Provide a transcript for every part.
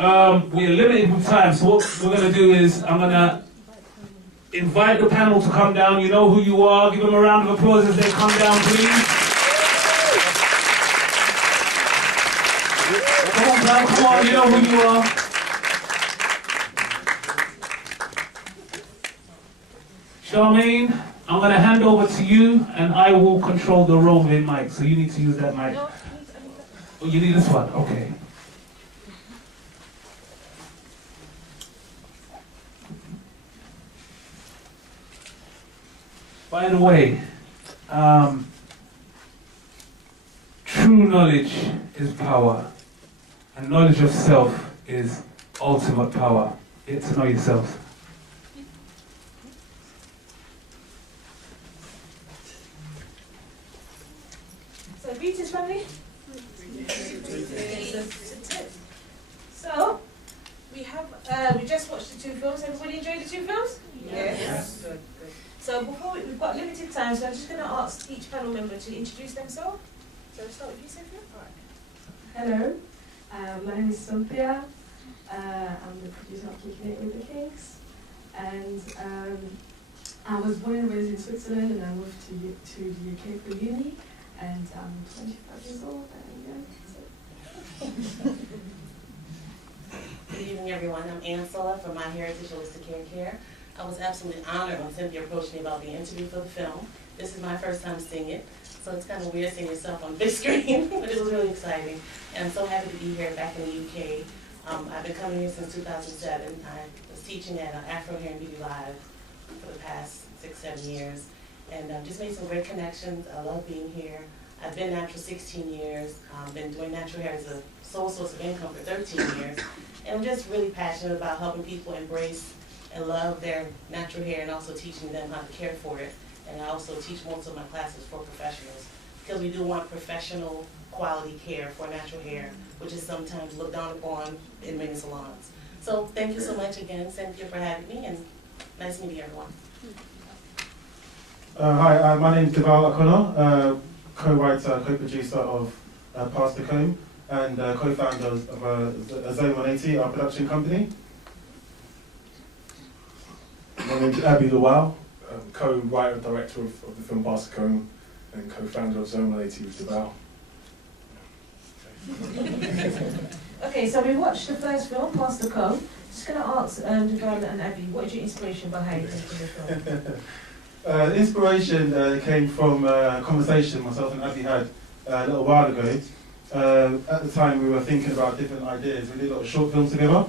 We're limited with time, so what we're going to do is I'm going to invite the panel to come down. You know who you are. Give them a round of applause as they come down, please. Come on, pal, come on, you know who you are. Charmaine, I'm going to hand over to you, and I will control the roving mic, so you need to use that mic. Oh, you need this one? Okay. By the way, true knowledge is power, and knowledge of self is ultimate power. Get to know yourself. So, greetings, family. So, we just watched the two films. Everybody enjoyed the two films? Yes. Good. So we've got limited time, so I'm just going to ask each panel member to introduce themselves. So we'll start with you, Cynthia. Hello, my name is Cynthia. I'm the producer of Kickin with the Kinks, and I was born and raised in Switzerland, and I moved to the UK for uni, and I'm 25 years old, and yeah. Good evening, everyone. I'm Ansela from My Heritage Holistic Care. I was absolutely honored when Cynthia approached me about the interview for the film. This is my first time seeing it, so it's kind of weird seeing yourself on big screen, but it was really exciting. And I'm so happy to be here back in the UK. I've been coming here since 2007. I was teaching at Afro Hair and Beauty Live for the past 6-7 years, and just made some great connections. I love being here. I've been natural 16 years, been doing natural hair as a sole source of income for 13 years, and I'm just really passionate about helping people embrace and love their natural hair, and also teaching them how to care for it. And I also teach most of my classes for professionals, because we do want professional quality care for natural hair, which is sometimes looked down upon in many salons. So thank you so much again, Cynthia, for having me, and nice meeting everyone. Hi, my name is Deval O'Connor, co-writer, co-producer of Past the Comb, and co-founder of Zone 180, our production company. My name is Abby Lawal, co-writer and director of the film Past the Comb, and co-founder of Zone 180 with Deval. Okay, so we watched the first film, Past the Comb. Just going to ask Deval and Abby, what is your inspiration behind making the film? The inspiration came from a conversation myself and Abby had a little while ago. At the time we were thinking about different ideas. We did a lot of short films together,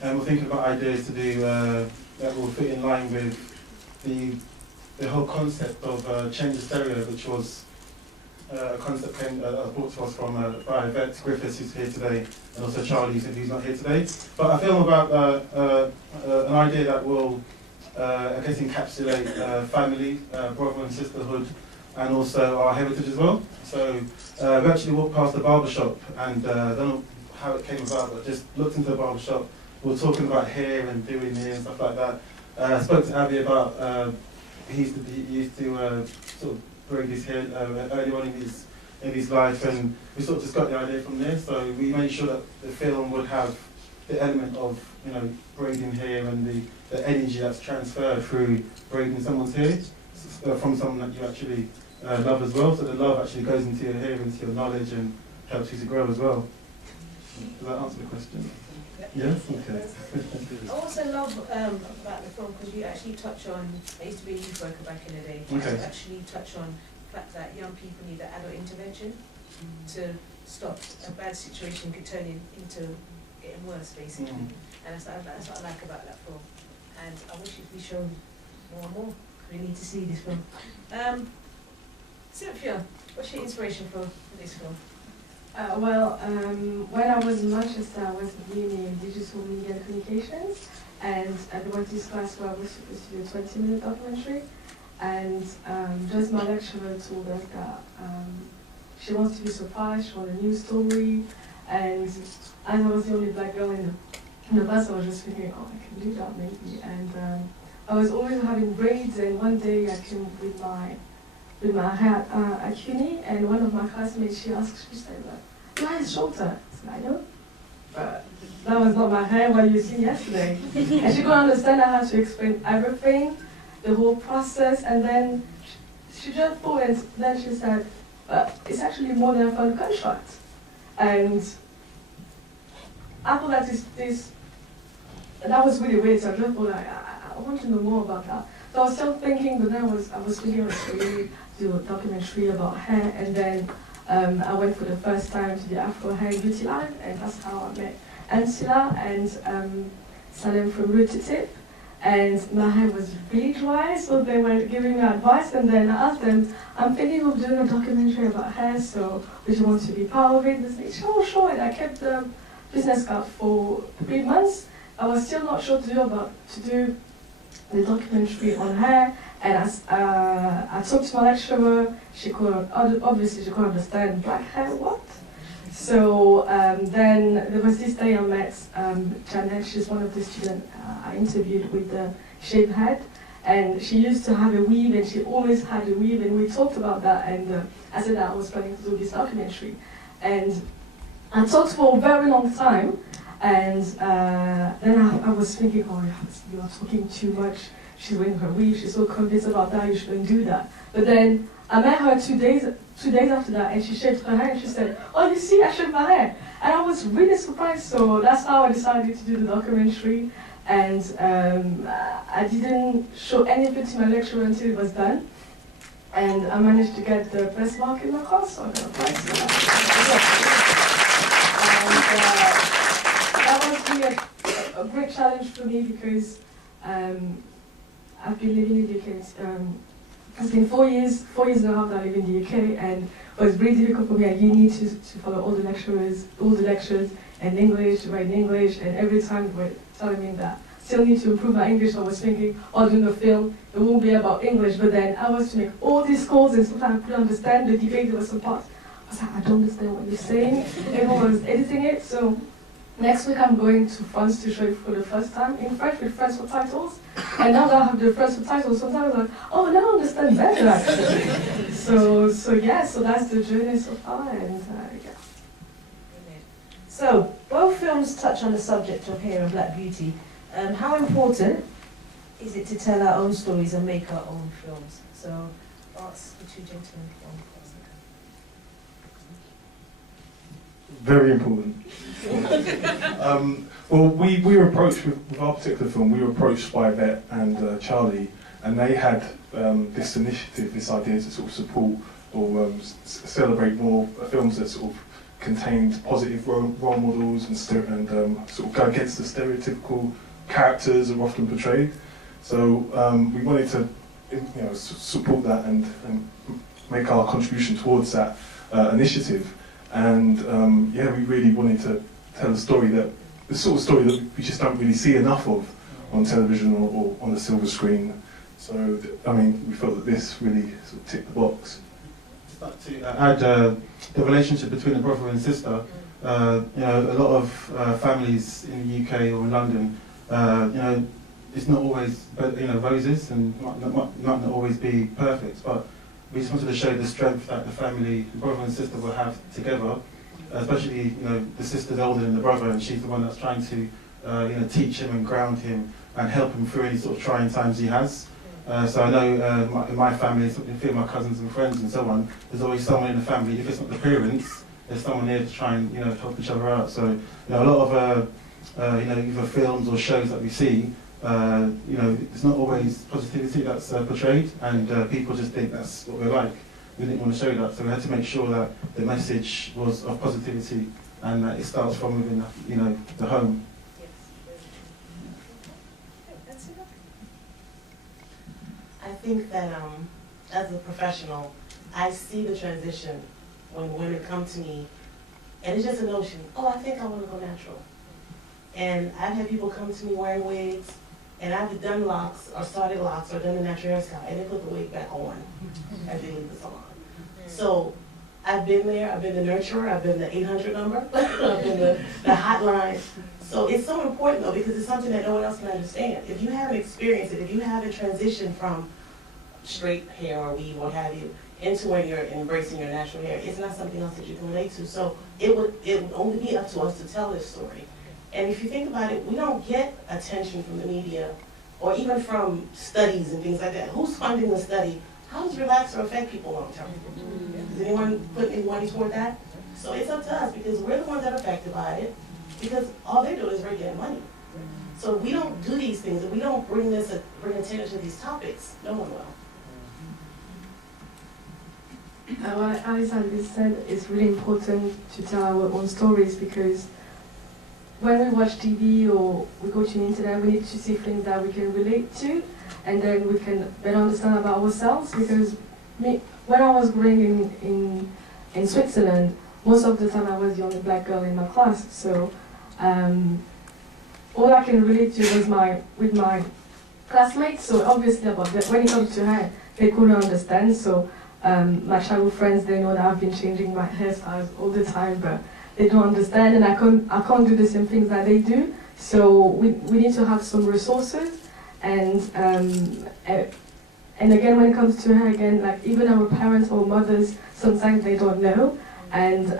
and we're thinking about ideas to do that will fit in line with the whole concept of Change the Stereo, which was a concept brought to us from by Vex Griffiths, who's here today, and also Charlie, who's not here today. But a film about an idea that will, I guess, encapsulate family, brother and sisterhood, and also our heritage as well. So we actually walked past the barbershop, and I don't know how it came about, but just looked into the barbershop. We were talking about hair and doing hair and stuff like that. I spoke to Abby about he used to sort of braid his hair early on in his life, and we sort of just got the idea from there. So we made sure that the film would have the element of, you know, braiding hair and the energy that's transferred through braiding someone's hair from someone that you actually love as well. So the love actually goes into your hair, into your knowledge, and helps you to grow as well. Does that answer the question? Yes? Okay. I also love about the film because you actually touch on, I used to be a youth worker back in the day, Okay. you actually touch on the fact that young people need an adult intervention to stop a bad situation could turn into getting worse, basically. And that's what I like about that film. And I wish it could be shown more and more. We need to see this film. Cynthia, what's your inspiration for this film? When I was in Manchester, I was in digital media and communications, and there was this class where I was supposed to do a 20-minute documentary, and just my lecturer told us that she wants to be surprised, she wants a new story, and as I was the only black girl in the class, I was just thinking, oh, I can do that maybe, and I was always having braids, and one day I came with my hair at uni, and one of my classmates, she said, your hair is shorter. I said, I know. but that was not my hair what you see yesterday. And she couldn't understand. I had to explain everything, the whole process, and then she just thought, and then she said, it's actually more than a fun contract. And I thought that that was really weird, so I just thought, I want to know more about that. So I was still thinking, but then I was thinking I was really do a documentary about hair, and then I went for the first time to the Afro Hair Beauty Line, and that's how I met Ansela and Salem from Root to Tip. And my hair was really dry, so they were giving me advice, and then I asked them, I'm thinking of doing a documentary about hair, so would you want to be part of it? They said, sure, and I kept the business card for 3 months. I was still not sure to do the documentary on hair, and I talked to my lecturer. Obviously she couldn't understand black hair, what? So then there was this day I met Janet. She's one of the students I interviewed with the shaved head, and she used to have a weave, and she always had a weave, and we talked about that, and I said that I was planning to do this documentary, and I talked for a very long time, and then I was thinking, oh, you are talking too much. She's wearing her weave. She's so convinced about that. You shouldn't do that. But then I met her 2 days after that, and she shaved her hair, and she said, oh, you see, I shaved my hair. And I was really surprised, so that's how I decided to do the documentary. And I didn't show anything to my lecturer until it was done. And I managed to get the press mark in my course, so I got a prize. And that was really a great challenge for me, because I've been living in the UK. It's been 4 years and a half that I live in the UK, and it was really difficult for me at uni to follow all the lectures in English, to write in English, and every time they were telling me that I still need to improve my English. I was thinking, oh, doing the film, it won't be about English, but then I was to make all these calls, and sometimes I couldn't understand the debate. There was some parts I was like, I don't understand what you're saying. Everyone was editing it, so next week I'm going to France to show it for the first time in French with French subtitles. And now that I have the French subtitles, sometimes I'm like, oh, now I understand better actually. so that's the journey so far, and yeah. So, both films touch on the subject of hair and black beauty. How important is it to tell our own stories and make our own films? So, ask the two gentlemen from Very important. Well, we were approached with our particular film. We were approached by Vet and Charlie, and they had this initiative, this idea to sort of support or celebrate more films that sort of contained positive role models and sort of go against the stereotypical characters that are often portrayed. So we wanted to, support that and make our contribution towards that initiative. And we really wanted to tell a story the sort of story that we just don't really see enough of on television or on the silver screen. So, we felt that this really sort of ticked the box. To add the relationship between the brother and sister, a lot of families in the UK or in London, it's not always roses and might not always be perfect, but we just wanted to show the strength that the family, the brother and sister, will have together. Especially, the sister's older than the brother, and she's the one that's trying to, teach him and ground him and help him through any sort of trying times he has. So I know in my family, a few of my cousins and friends and so on, there's always someone in the family. If it's not the parents, there's someone there to try and help each other out. So a lot of either films or shows that we see, it's not always positivity that's portrayed, and people just think that's what we're like. We didn't want to show that, so we had to make sure that the message was of positivity and that it starts from within the home. I think that as a professional, I see the transition when women come to me, and it's just a notion, oh, I think I want to go natural. And I've had people come to me wearing wigs, and I've done locks, or started locks, or done a natural hairstyle, and they put the wig back on as they leave the salon. So I've been there, I've been the nurturer, I've been the 800 number, I've been the hotline. So it's so important though, because it's something that no one else can understand. If you haven't experienced it, if you haven't transitioned from straight hair or weave, what have you, into when you're embracing your natural hair. It's not something else that you can relate to. So it would only be up to us to tell this story. And if you think about it, we don't get attention from the media or even from studies and things like that. Who's funding the study? How does relaxer affect people long term? Does anyone put any money toward that? So it's up to us because we're the ones that are affected by it, because all they're doing is we're getting money. So if we don't do these things, if we don't bring attention to these topics, no one will. What Alexander said is really important to tell our own stories, because when we watch TV or we go to the internet, we need to see things that we can relate to, and then we can better understand about ourselves. Because when I was growing in Switzerland, most of the time I was the only black girl in my class, so all I can relate to was with my classmates. So obviously when it comes to hair, they couldn't understand. So my childhood friends, they know that I've been changing my hairstyles all the time, but they don't understand, and I can't do the same things that they do. So we need to have some resources, and again, when it comes to hair, again, like even our parents or mothers, sometimes they don't know. And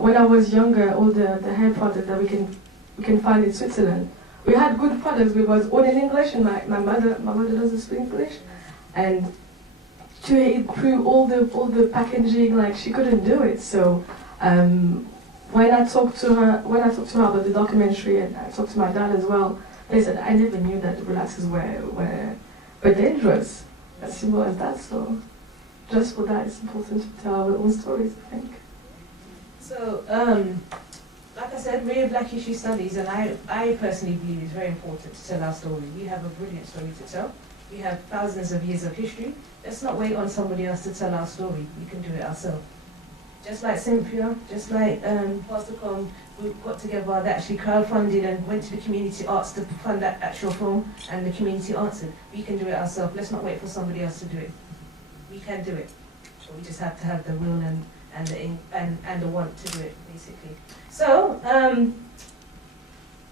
when I was younger, all the hair products that we can find in Switzerland, we had good products. We was all in English, and my mother doesn't speak English, and to read through all the packaging, like she couldn't do it. So when I talked to her about the documentary, and I talked to my dad as well, they said I never knew that relaxers were dangerous. As simple as that. So just for that, it's important to tell our own stories, I think. So, like I said, we're Black Issue Studies, and I personally believe it's very important to tell our story. We have a brilliant story to tell. We have thousands of years of history. Let's not wait on somebody else to tell our story. We can do it ourselves. Just like Cynthia, just like Pastor Com, we got together, they actually crowdfunded and went to the community arts to fund that actual film, and the community answered. We can do it ourselves. Let's not wait for somebody else to do it. We can do it. So we just have to have the will and the want to do it, basically. So,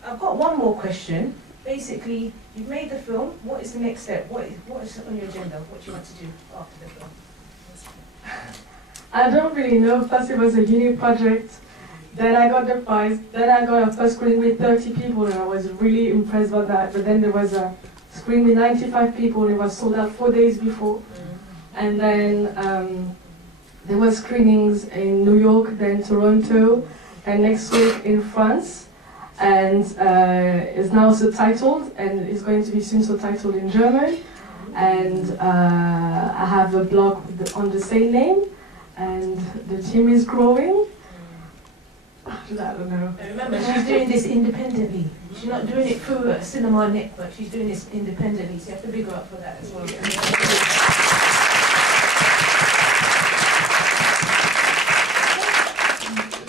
I've got one more question. Basically, you've made the film. What is the next step? What is on your agenda? What do you want to do after the film? I don't really know. First it was a uni project, then I got the prize, then I got a first screen with 30 people, and I was really impressed by that. But then there was a screen with 95 people, and it was sold out 4 days before. And then there were screenings in New York, then Toronto, and next week in France. And it's now subtitled, and it's going to be soon subtitled in German. And I have a blog on the same name, and the team is growing. I don't know. And remember, she's doing this independently. She's not doing it through a cinema network. She's doing this independently, so you have to big her up for that as well.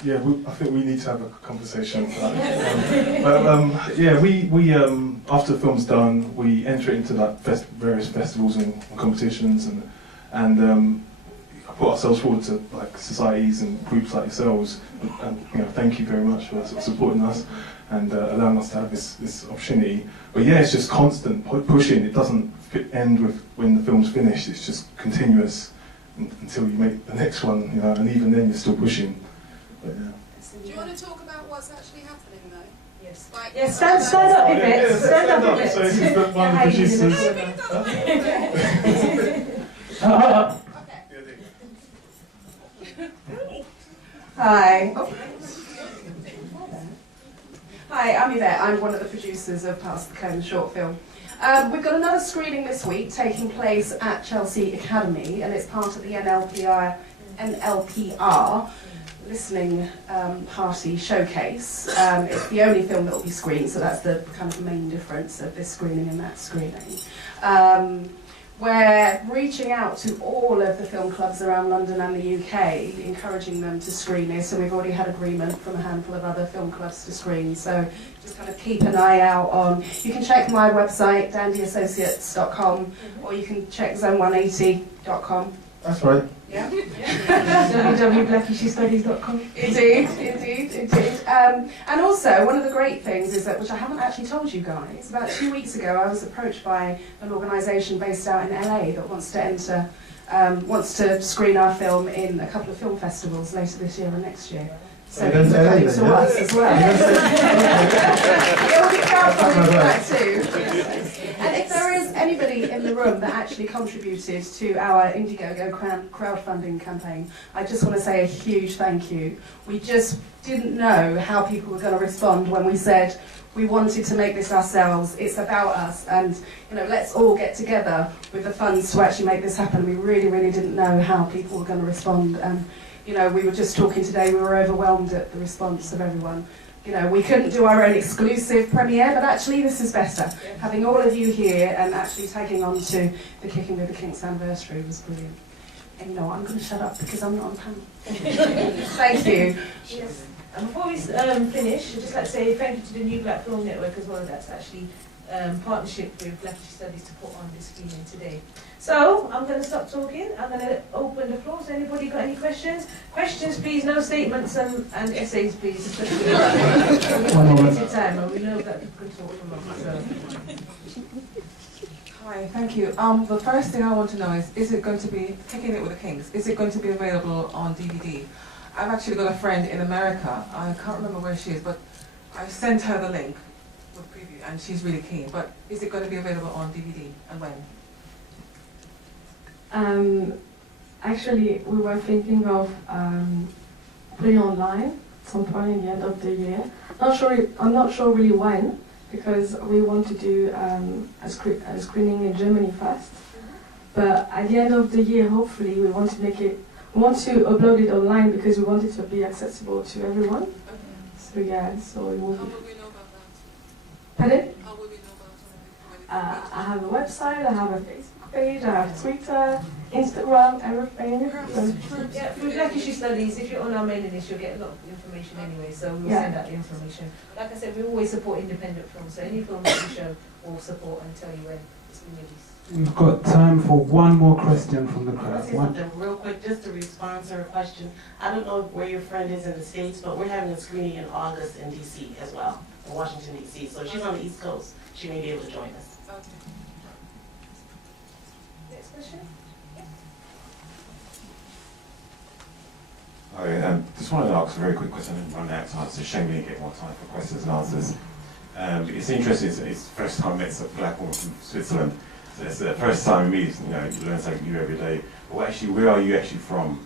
Yeah, I think we need to have a conversation. Yeah, we after the film's done, we enter it into like various festivals and competitions, and put ourselves forward to like societies and groups like yourselves. And thank you very much for sort of supporting us and allowing us to have this opportunity. But yeah, it's just constant pushing. It doesn't end with when the film's finished. It's just continuous until you make the next one. And even then you're still pushing. But, yeah. Do you want to talk about what's actually happening though? Yes. Like, Yes, stand up a bit. Stand up a bit. So this is the one of the producers. Hi. Hi, I'm Yvette. I'm one of the producers of Past the Cone short film. We've got another screening this week taking place at Chelsea Academy, and it's part of the NLPR listening party showcase. It's the only film that will be screened, so that's the kind of main difference of this screening and that screening. We're reaching out to all of the film clubs around London and the UK, encouraging them to screen this, so we've already had agreement from a handful of other film clubs to screen, so just kind of keep an eye out on, you can check my website, dandyassociates.com, or you can check zone180.com, That's right. Yeah. www.blackissuestudies.com. Indeed. And also, one of the great things is that, which I haven't actually told you guys, about 2 weeks ago I was approached by an organisation based out in LA that wants to screen our film in a couple of film festivals later this year and next year. So You're going people to are LA coming then, to yeah? us as well. It will be crowdfunding for that too. And if there is anybody in the room that actually contributed to our Indiegogo crowdfunding campaign, I just want to say a huge thank you. We just didn't know how people were going to respond when we said we wanted to make this ourselves, it's about us, and let's all get together with the funds to actually make this happen. We really, really didn't know how people were going to respond. We were just talking today, we were overwhelmed at the response of everyone. We couldn't do our own exclusive premiere, but actually this is better. Having all of you here and actually tagging on to the Kickin with the Kinks anniversary was brilliant. And I'm going to shut up because I'm not on panel. Thank you. Yes. And before we finish, I'd just like to say thank you to the New Black Film Network as well. That's actually partnership with Black Studies to put on this screening today. So I'm going to stop talking. I'm going to open the floor. So anybody got any questions? Questions, please. No statements and essays, please. One limited time, and we know that people can talk for long. So. Hi, thank you. The first thing I want to know is it going to be Kicking It with the Kinks? Is it going to be available on DVD? I've actually got a friend in America. I can't remember where she is, but I sent her the link with preview, and she's really keen. But is it going to be available on DVD, and when? Actually, we were thinking of putting online at some point in the end of the year. I'm not sure really when, because we want to do a screening in Germany first. But at the end of the year, hopefully, we want to upload it online because we want it to be accessible to everyone. Okay. So yeah, so it will How be. will we know about that? Pardon? How will we know about it? I have a website, I have a Facebook page, I have Twitter, Instagram, everything. So, Yeah, through Black Issue Studies, if you're on our mailing list, you'll get a lot of information anyway, so we'll Yeah. send out the information. Like I said, we always support independent films, so any film that we show, we'll support and tell you when it's been released. We've got time for one more question from the Can I crowd. say something real quick, just to respond to her question? I don't know where your friend is in the States, but we're having a screening in August in DC as well, in Washington DC. So if she's on the East Coast, she may be able to join us. Okay. Next question? I just wanted to ask a very quick question and run out of time. It's a shame we didn't get more time for questions and answers. It's interesting, it's the first time I met a black woman from Switzerland. So it's the first time we meet, you learn something new every day. But actually, where are you actually from?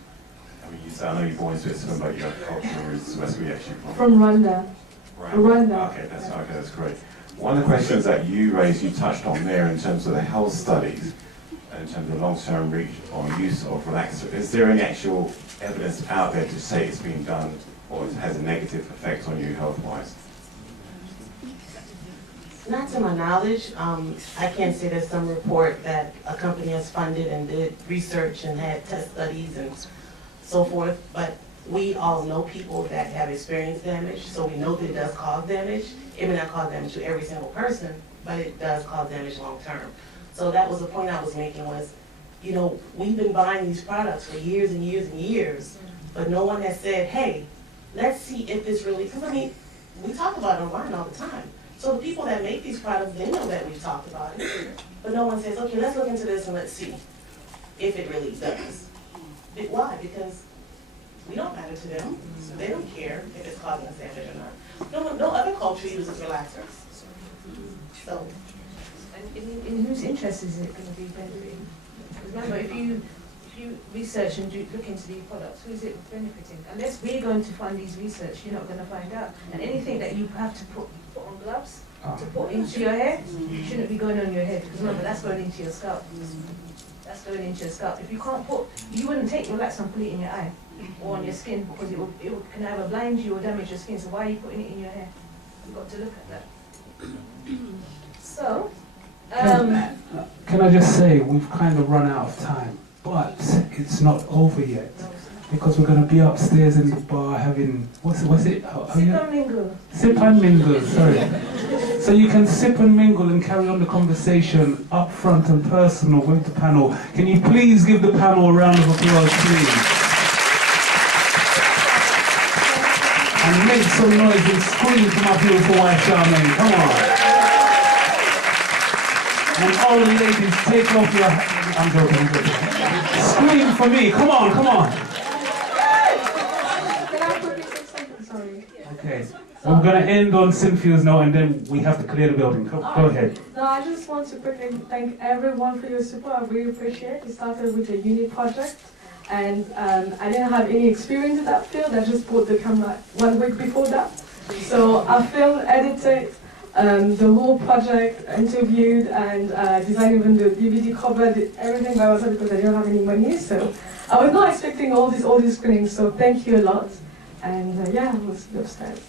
I mean, I know you're born in Switzerland, but your cultural roots, where are you actually from? from Rwanda. Rwanda. Okay, that's great. One of the questions that you raised, you touched on there in terms of the health studies, in terms of long-term reach or use of relaxer. Is there any actual evidence out there to say it's been done or it has a negative effect on you health-wise? Not to my knowledge. I can't say there's some report that a company has funded and did research and had test studies and so forth, but we all know people that have experienced damage, so we know that it does cause damage. It may not cause damage to every single person, but it does cause damage long-term. So that was the point I was making was, we've been buying these products for years and years and years, but no one has said, hey, let's see if this really, because we talk about it online all the time. So the people that make these products, they know that we've talked about it, but no one says, okay, let's look into this and let's see if it really does. Why? Because we don't matter to them. They don't care if it's causing us damage or not. No other culture uses relaxers. So. And in whose interest is it going to be benefiting? Remember, if you research and look into these products, who is it benefiting? Unless we're going to fund these research, you're not going to find out. And anything that you have to put on gloves, to put into your hair, shouldn't be going on your head, because remember, that's going into your scalp. That's going into your scalp. If you can't you wouldn't take relaxer and put it in your eye or on your skin, because it can either blind you or damage your skin. So why are you putting it in your hair? You've got to look at that. So, Can I just say, we've kind of run out of time, but it's not over yet. Because we're going to be upstairs in the bar having, what's it? Sip and mingle. Sip and mingle, sorry. So you can sip and mingle and carry on the conversation up front and personal with the panel. Can you please give the panel a round of applause, please? And make some noise and scream for my beautiful wife, Charmaine. Come on. And all the ladies, take off your... I'm joking. Scream for me. Come on, come on. Can I quickly say something? Sorry. Okay. We're going to end on Cynthia's note and then we have to clear the building. Go ahead. No, I just want to quickly thank everyone for your support. I really appreciate it. It started with a uni project. And I didn't have any experience in that field. I just bought the camera 1 week before that. So I filmed, edited the whole project, interviewed, and designed even the DVD cover, did everything by myself because I didn't have any money. So I was not expecting all these screenings. So thank you a lot. And yeah, it was upstairs.